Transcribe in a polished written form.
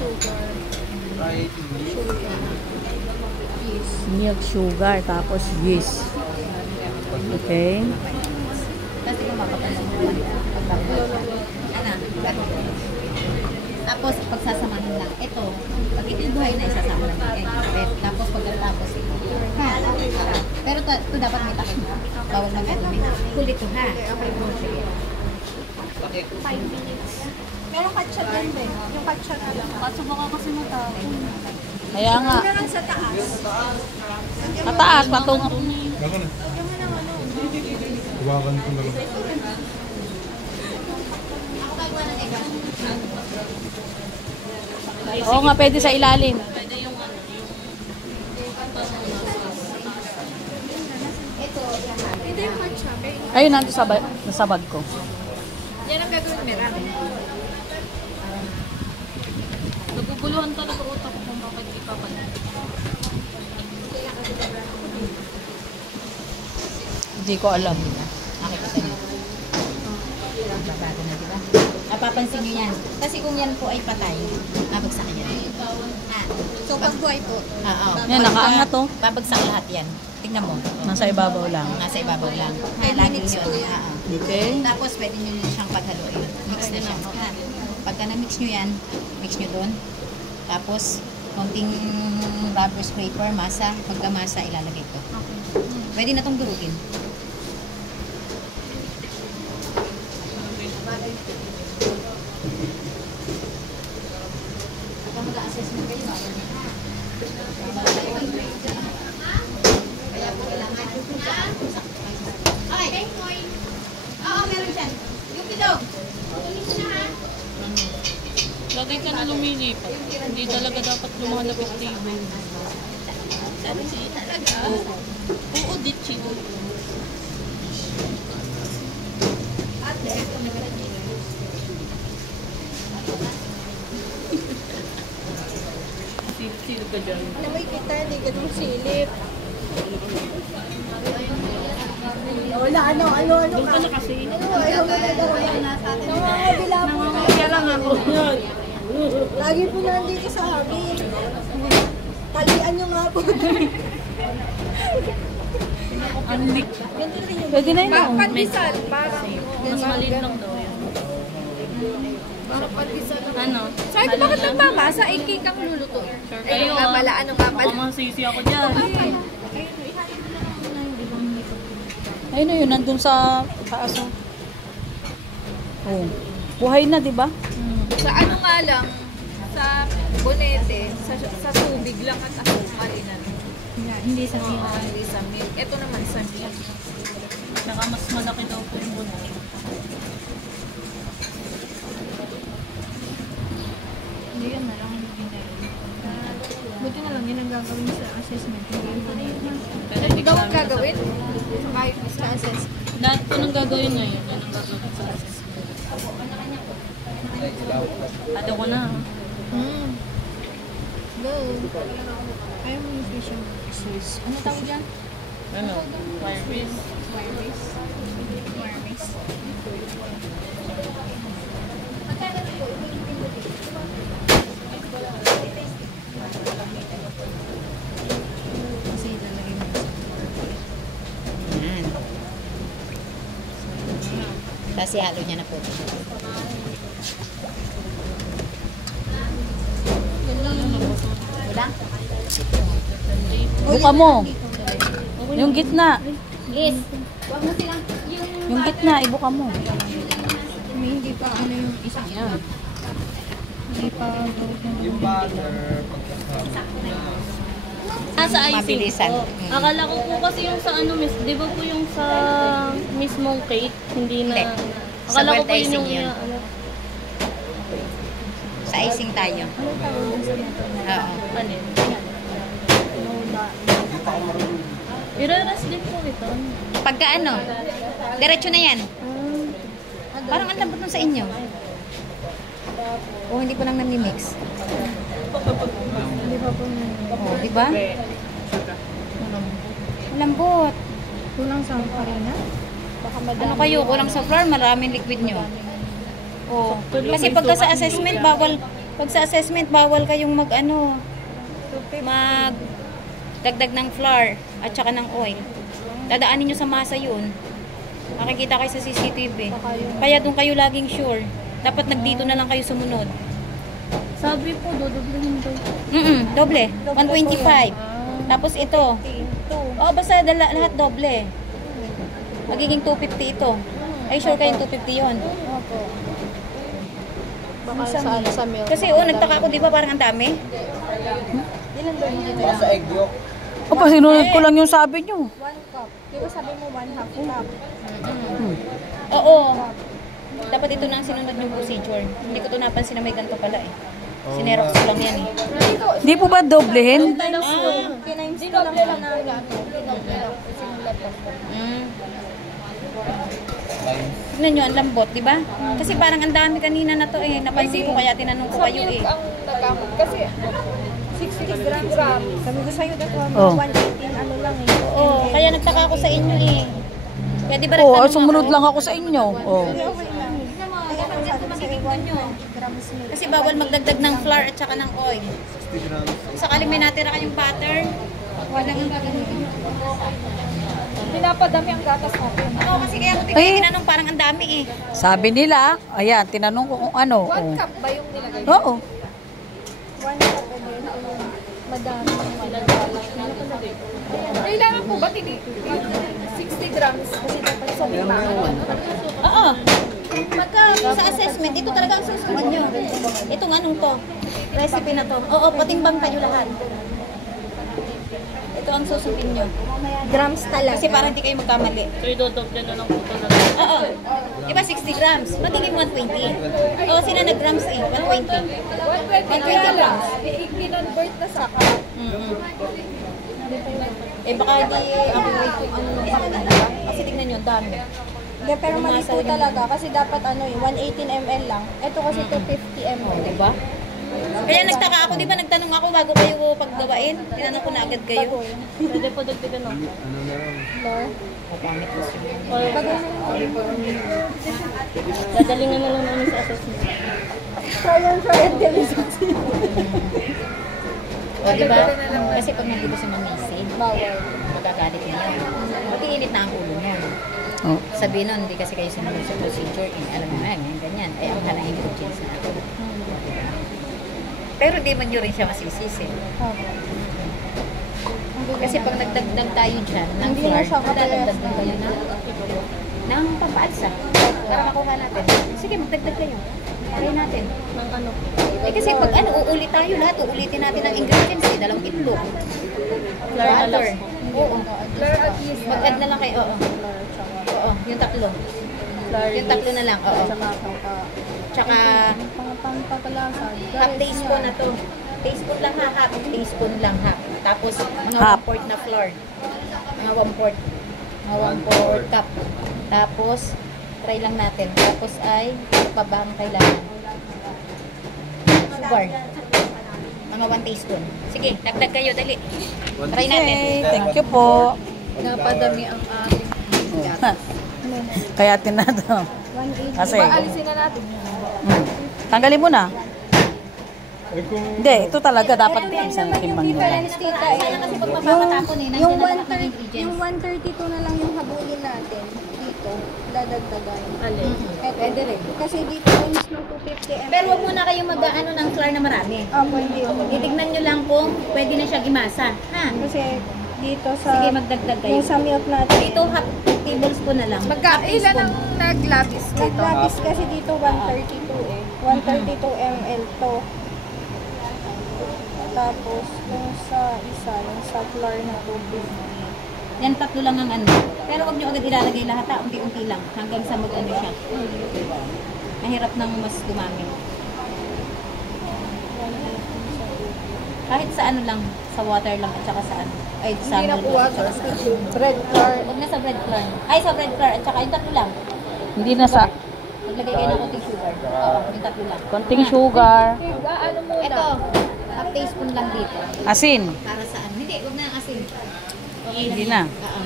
sugar. Sugar. Yeast. Milk, sugar, tapos yeast. Okay. Kasi kung mapapalala ano? Tapos, pagsasamahan lang. Ito, pag itinubuhay na isasama lang. Tapos, pagkatapos ito. Ha? Pero ito dapat may takip. Bawal mag-alumi. Kulit ito, ha? Okay. 5 minutes. Meron katsa din din. Yung katsa na lang. Kaso baka kasi matapos. Kaya nga. Meron lang sa taas. Mataas, patungo. Baka na. Huwakan ko na lang. Oo nga, pwede sa ilalim. Pwede yung ano, Hindi yung katsa. Ayun, nandito sa bag ko. Yan ang gagawin meron. naguguluhan talaga utak ko kung bakit ipapalit. Hindi ko alam. Nakikita niyo. Babago na, di ba? Napapansin niyo yan. Kasi kung yan po ay patay, babagsak yan. So, pag buhay po. Oo. Yan, nakaangat to. Babagsak lahat yan. Tingnan mo. Nasa ibabaw lang. Nasa ibabaw lang. Ay, Lagi mix yun. po yan. Okay. Tapos pwede nyo siyang paghaluin. Mix na siya. Pagka na-mix nyo yan, mix nyo doon. Tapos, konting rubber scraper, masa. Pagka masa, ilalagay ito. Pwede na itong durugin. Pagka mag-assessment kayo, kaya po kailangan. Okay. Oo, meron dyan. Yung pilog. Lagay ka na lumilipat. Hindi talaga dapat lumahanap yung table. Sabi siya talaga. Oo, ditchido. Sino ka dyan? Namay kita, hindi ka nung silip. Wala, ano Doon ka ka? na kasi. Ayaw mo na daw. Nangangabila po. Kaya lang ako. Lagi po nandito sa amin. Talian nyo nga po. Anlik. Pwede na yun. Pandesal, parang. Mas maliit lang daw yan. Parang pandesal. Ano? Sabi ko, bakit nagmamasa? Ay, cake ang luluto. Sure Ay, kayo. nung mapala, anong mapala? Baka masisi ako dyan. Ayun na yun, nandun sa taas. Oh. Buhay na, di ba? Sa ano nga lang, sa bonete, sa tubig lang at asukal inan. Hindi sa Oo, hindi sa milk. Ito naman sa milk. Tsaka mas malaki daw po yung buno. Hindi yan na lang yung ginagawa. Buti na lang yun ang gagawin sa assessment. Pero Ikaw ang gagawin? Kahit sa assessment. lahat po nang gagawin ngayon. Yan ang gagawin sa assessment. Ado ko na. Go. Ayaw mo yung fish yung sauce. Ano tawag dyan? Ano? Fire base. Wire base. Wire base. Kasi ilalagay mo. Yan. Tapos ihalo niya na po. Wala? Buka mo. Yung gitna. Yes. Huwag mo silang Yung gitna, ibuka mo. Hindi pa ano yung isang yan. Hindi pa Yung butter, Sa icing Mabilisan. po. Akala ko po kasi yung sa ano, miss, di ba po yung sa mismong cake, hindi na... Hindi. Sa Akala ko wet po yun icing yung... yun. Ano, Sa icing tayo. Oo. ano yun? Iraras din po ito. Pagka ano, diretso na yan. Parang ang lambot nun sa inyo. O hindi ko lang nami-mix. Hindi pa po na. O, di ba? Lambot. Kulang sa farina? Baka Ano kayo? Kulang sa flour, maraming liquid nyo. O, kasi pagka sa assessment, bawal Pag sa assessment, bawal kayong dagdag ng flour at saka ng oil. Dadaanin nyo sa masa yun. Makikita kayo sa CCTV. Kaya doon kayo laging sure. Dapat nagdito na lang kayo sumunod. Sabi po, dodoblehin daw. Doble. 125. Tapos ito. Oh, basta lahat doble. Magiging 250 ito. Ay, sure kayong 250 yun. Baka sa milk. Kasi nagtaka ako, di ba parang ang dami? Nasa egg yolk. Opa, sinunod ko lang yung sabi nyo. 1 cup. Di ba sabi mo 1/2 cup? Oo. Dapat ito na ang sinunod yung procedure. Hindi ko ito napansin na may ganito pala eh. Sinerox ko lang yan eh. Di po ba doblehin? Kinains ko lang na Tignan nyo, ang lambot, di ba? Kasi parang ang dami kanina na to eh. Napansin ko kaya tinanong ko kayo eh. ang nagamot. Kasi 60 grams. Sabi ko sa'yo, dito, Oh. 118 ano lang eh. Oo, kaya nagtaka ako sa inyo eh. Kaya di ba Oo, nagtanong sumunod ako? lang ako sa inyo. Oo. Kasi bawal magdagdag ng flour at saka ng oil. 60 grams. Sakaling may natira kayong butter, Pinapadami ang gatas natin. oo, kasi kaya ko Ay. tinanong parang ang dami eh. Sabi nila, ayan, tinanong ko kung ano. 1 Oo. cup ba yung nilagay? Oo. 1 cup o yun. Madami. Kailangan po ba 60 grams? Kasi dapat sa lima. Oo. Pagka sa assessment, ito talaga ang susunod nyo. Itong anong to, recipe na to. Oo, patimbang kayo lahat. Ito ang susundin nyo. Grams talaga. Kasi para hindi kayo magkamali. So, idodoble na lang po ito na lang. Oo. Diba 60 grams? Matiging 120. Oo, sila nag-grams eh. 120. 120 grams. I-convert na sa cup. Eh baka di ako wait kung ano nung isa na, diba? Kasi tignan nyo, ang dami. Hindi, pero mali po talaga. Kasi dapat 118 ml lang. Ito kasi 250 ml. Diba? Kaya nagtaka ako, di ba nagtanong ako bago kayo paggawain? Tinanong ko na agad kayo. Pwede po dagdagan ako. Ano na lang? Or, dadalingan na lang namin sa assessment. Try and diligence. O, diba? Kasi pag nandito sa mamisid, Bawal. magagalit niya. Mag-iinit na ang ulo niya. Oh. Sabihin nun, hindi kasi kayo sumunod sa procedure, alam mo na, ganyan. Ay, ang kanahin ko chance na ako. Pero di man nyo rin siya masisisi. Kasi pag nagdagdag tayo dyan, ng Hindi na flour, siya magdadagdag din kayo ng pampaalsa. Para makuha natin. Sige, magdagdag kayo. Try natin. Ng ano? Eh kasi pag uulit tayo lahat, uulitin natin ang ingredients eh. Dalawang itlog. Flour na Butter. lang. Oo. Flour at yeast. Mag-add na lang kayo. Oo. Oo, yung tatlo. Yung tatlo na lang. Oo. Tsaka Pangpapalasa. half teaspoon na to. Teaspoon lang ha, half teaspoon lang ha. Tapos mga Half. 1/4 na flour. Mga 1/4. Mga 1/4 cup. Tapos try lang natin. Tapos ay ano pa ba ang kailangan? Sugar. Mga 1 teaspoon. Sige, dagdag kayo, dali. Try natin. Okay, thank you po. Napadami ang ating Kaya tinanong. 180. Kasi, Alisin na natin. tanggalin mo na. Eh kung Hindi, ito talaga dapat isang timbang nyo lang. Difference tita Sana kasi pag mapamatapon eh, yung nandiyan na lahat ng 130 ingredients. yung 132 na lang yung habulin natin dito dadagdagan. Alin? Pwede rin. Kasi dito is no 250 ml. Pero wag muna kayong mag-ano ng flour na marami. Pwede. Titignan nyo lang kung pwede na siyang imasa. Ha? Kasi dito sa Sige, magdagdag kayo. yung sa milk natin. Dito, half tablespoon na lang. Ilan ang naglabis dito? Naglabis kasi dito 132 eh. 132 ml to. Tapos yung sa isa, yung sa flour na 250. Yan, tatlo lang ang ano. Pero wag nyo agad ilalagay lahat ha. Unti-unti lang. Hanggang sa mag-ano siya. Mahirap nang mas dumami. Kahit sa ano lang. Sa water lang at saka sa ano. Ay, sa Hindi na milk po lang at saka sa bread flour. Huwag na sa bread flour. Ay, sa bread flour at saka yung tatlo lang. Hindi na sa Maglagay kayo ng konting sugar. Oo, yung tatlo lang. konting sugar. Ano muna? Ito, half teaspoon lang dito. Asin. Para sa ano. Hindi, huwag na ang asin. Hindi na. Oo.